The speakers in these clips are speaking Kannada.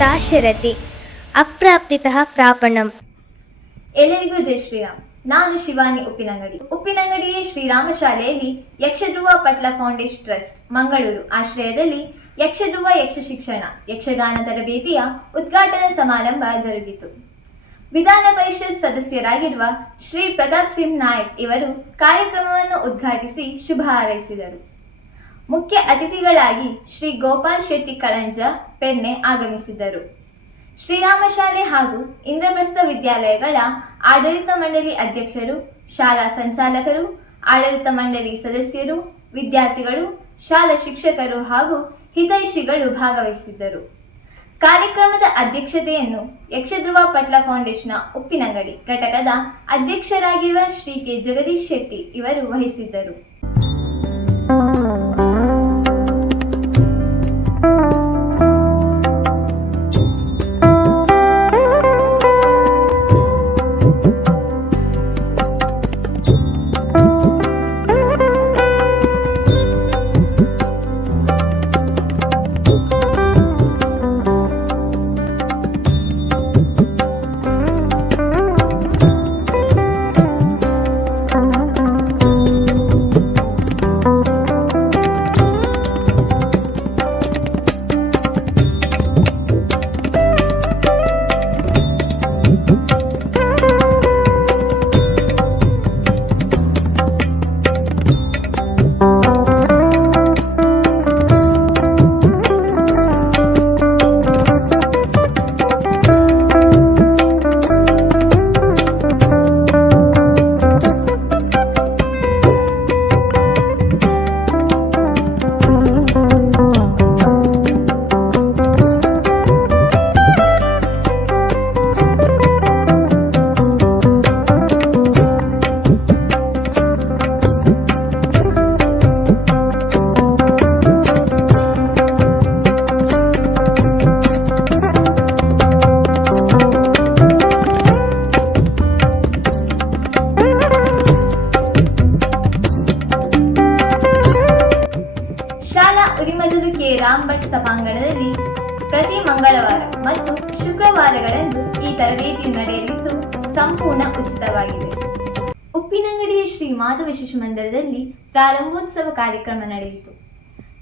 ದಾಶರತಿ ಅಪ್ರಾಪ್ತಿತಃ ಪ್ರಾಪಣಂ. ಎಲ್ಲರಿಗೂ ಜಯ ಶ್ರೀರಾಮ್. ನಾನು ಶಿವಾನಿ ಉಪ್ಪಿನಂಗಡಿ. ಉಪ್ಪಿನಂಗಡಿಯೇ ಶ್ರೀರಾಮ ಶಾಲೆಯಲ್ಲಿ ಯಕ್ಷಧ್ರುವ ಪಟ್ಲ ಫೌಂಡೇಶನ್ ಟ್ರಸ್ಟ್, ಮಂಗಳೂರು ಆಶ್ರಯದಲ್ಲಿ ಯಕ್ಷಧ್ರುವ ಯಕ್ಷ ಶಿಕ್ಷಣ, ಯಕ್ಷಗಾನ ತರಬೇತಿಯ ಉದ್ಘಾಟನಾ ಸಮಾರಂಭ ಜರುಗಿತು. ವಿಧಾನ ಪರಿಷತ್ ಸದಸ್ಯರಾಗಿರುವ ಶ್ರೀ ಪ್ರತಾಪ್ ಸಿಂಗ್ ನಾಯಕ್ ಇವರು ಕಾರ್ಯಕ್ರಮವನ್ನು ಉದ್ಘಾಟಿಸಿ ಶುಭ ಹಾರೈಸಿದರು. ಮುಖ್ಯ ಅತಿಥಿಗಳಾಗಿ ಶ್ರೀ ಗೋಪಾಲ್ ಶೆಟ್ಟಿ ಕಳಂಜ ಪೆನ್ನೆ ಆಗಮಿಸಿದ್ದರು. ಶ್ರೀರಾಮ ಶಾಲೆ ಹಾಗೂ ಇಂದ್ರಪ್ರಸ್ಥ ವಿದ್ಯಾಲಯಗಳ ಆಡಳಿತ ಮಂಡಳಿ ಅಧ್ಯಕ್ಷರು, ಶಾಲಾ ಸಂಚಾಲಕರು, ಆಡಳಿತ ಮಂಡಳಿ ಸದಸ್ಯರು, ವಿದ್ಯಾರ್ಥಿಗಳು, ಶಾಲಾ ಶಿಕ್ಷಕರು ಹಾಗೂ ಹಿತೈಷಿಗಳು ಭಾಗವಹಿಸಿದ್ದರು. ಕಾರ್ಯಕ್ರಮದ ಅಧ್ಯಕ್ಷತೆಯನ್ನು ಯಕ್ಷಧ್ರುವ ಪಟ್ಲ ಫೌಂಡೇಶನ್ನ ಉಪ್ಪಿನಂಗಡಿ ಘಟಕದ ಅಧ್ಯಕ್ಷರಾಗಿರುವ ಶ್ರೀ ಕೆ ಜಗದೀಶ್ ಶೆಟ್ಟಿ ಇವರು ವಹಿಸಿದ್ದರು. ರಾಮ್ ಭಟ್ ಸಭಾಂಗಣದಲ್ಲಿ ಪ್ರತಿ ಮಂಗಳವಾರ ಮತ್ತು ಶುಕ್ರವಾರಗಳಂದು ಈ ತರಬೇತಿ ನಡೆಯಲಿದ್ದು ಸಂಪೂರ್ಣ ಉಚಿತವಾಗಿದೆ. ಉಪ್ಪಿನಂಗಡಿಯ ಶ್ರೀ ಮಾಧವ ಶಿಶು ಮಂದಿರದಲ್ಲಿ ಪ್ರಾರಂಭೋತ್ಸವ ಕಾರ್ಯಕ್ರಮ ನಡೆಯಿತು.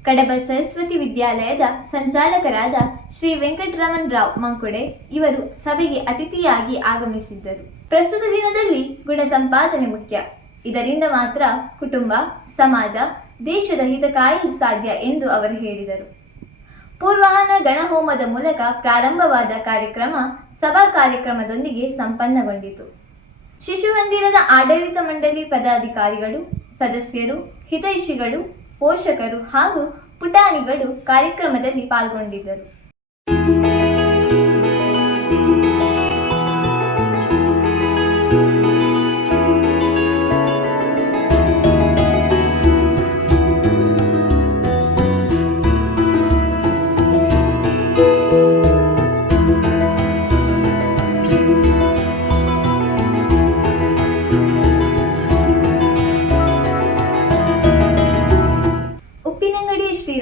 ಕಡಬ ಸರಸ್ವತಿ ವಿದ್ಯಾಲಯದ ಸಂಚಾಲಕರಾದ ಶ್ರೀ ವೆಂಕಟರಮಣ್ ರಾವ್ ಮಂಕುಡೆ ಇವರು ಸಭೆಗೆ ಅತಿಥಿಯಾಗಿ ಆಗಮಿಸಿದ್ದರು. ಪ್ರಸ್ತುತ ದಿನದಲ್ಲಿ ಗುಣ ಸಂಪಾದನೆ ಮುಖ್ಯ. ಇದರಿಂದ ಮಾತ್ರ ಕುಟುಂಬ, ಸಮಾಜ ದೇಶದ ಹಿತ ಕಾಯಲು ಸಾಧ್ಯ ಎಂದು ಅವರು ಹೇಳಿದರು. ಪೂರ್ವಾಹನ ಗಣಹೋಮದ ಮೂಲಕ ಪ್ರಾರಂಭವಾದ ಕಾರ್ಯಕ್ರಮ ಸಭಾ ಕಾರ್ಯಕ್ರಮದೊಂದಿಗೆ ಸಂಪನ್ನಗೊಂಡಿತು. ಶಿಶು ಮಂದಿರದ ಆಡಳಿತ ಮಂಡಳಿ ಪದಾಧಿಕಾರಿಗಳು, ಸದಸ್ಯರು, ಹಿತೈಷಿಗಳು, ಪೋಷಕರು ಹಾಗೂ ಪುಟಾಣಿಗಳು ಕಾರ್ಯಕ್ರಮದಲ್ಲಿ ಪಾಲ್ಗೊಂಡಿದ್ದರು.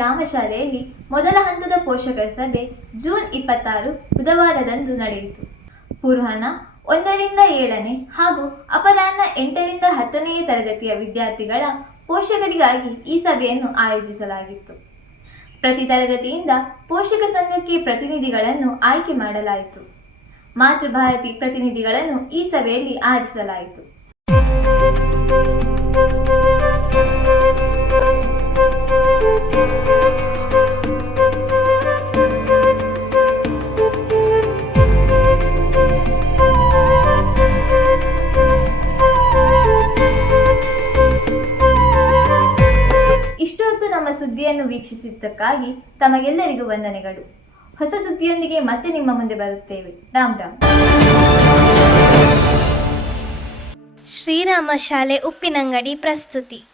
ಶ್ರೀರಾಮ ಶಾಲೆಯಲ್ಲಿ ಮೊದಲ ಹಂತದ ಪೋಷಕರ ಸಭೆ ಜೂನ್ ಇಪ್ಪತ್ತಾರು ಬುಧವಾರದಂದು ನಡೆಯಿತು. ಪೂರ್ವಾಹ್ನ ಒಂದರಿಂದ ಏಳನೇ ಹಾಗೂ ಅಪರಾಹ್ನ ಎಂಟರಿಂದ ಹತ್ತನೆಯ ತರಗತಿಯ ವಿದ್ಯಾರ್ಥಿಗಳ ಪೋಷಕರಿಗಾಗಿ ಈ ಸಭೆಯನ್ನು ಆಯೋಜಿಸಲಾಗಿತ್ತು. ಪ್ರತಿ ತರಗತಿಯಿಂದ ಪೋಷಕ ಸಂಘಕ್ಕೆ ಪ್ರತಿನಿಧಿಗಳನ್ನು ಆಯ್ಕೆ ಮಾಡಲಾಯಿತು. ಮಾತೃಭಾರತಿ ಪ್ರತಿನಿಧಿಗಳನ್ನು ಈ ಸಭೆಯಲ್ಲಿ ಆರಿಸಲಾಯಿತು. ನಮ್ಮ ಸುದ್ದಿಯನ್ನು ವೀಕ್ಷಿಸಿದ್ದಕ್ಕಾಗಿ ತಮಗೆಲ್ಲರಿಗೂ ವಂದನೆಗಳು. ಹೊಸ ಸುದ್ದಿಯೊಂದಿಗೆ ಮತ್ತೆ ನಿಮ್ಮ ಮುಂದೆ ಬರುತ್ತೇವೆ. ರಾಮ್ ರಾಮ್. ಶ್ರೀರಾಮ ಶಾಲೆ ಉಪ್ಪಿನಂಗಡಿ ಪ್ರಸ್ತುತಿ.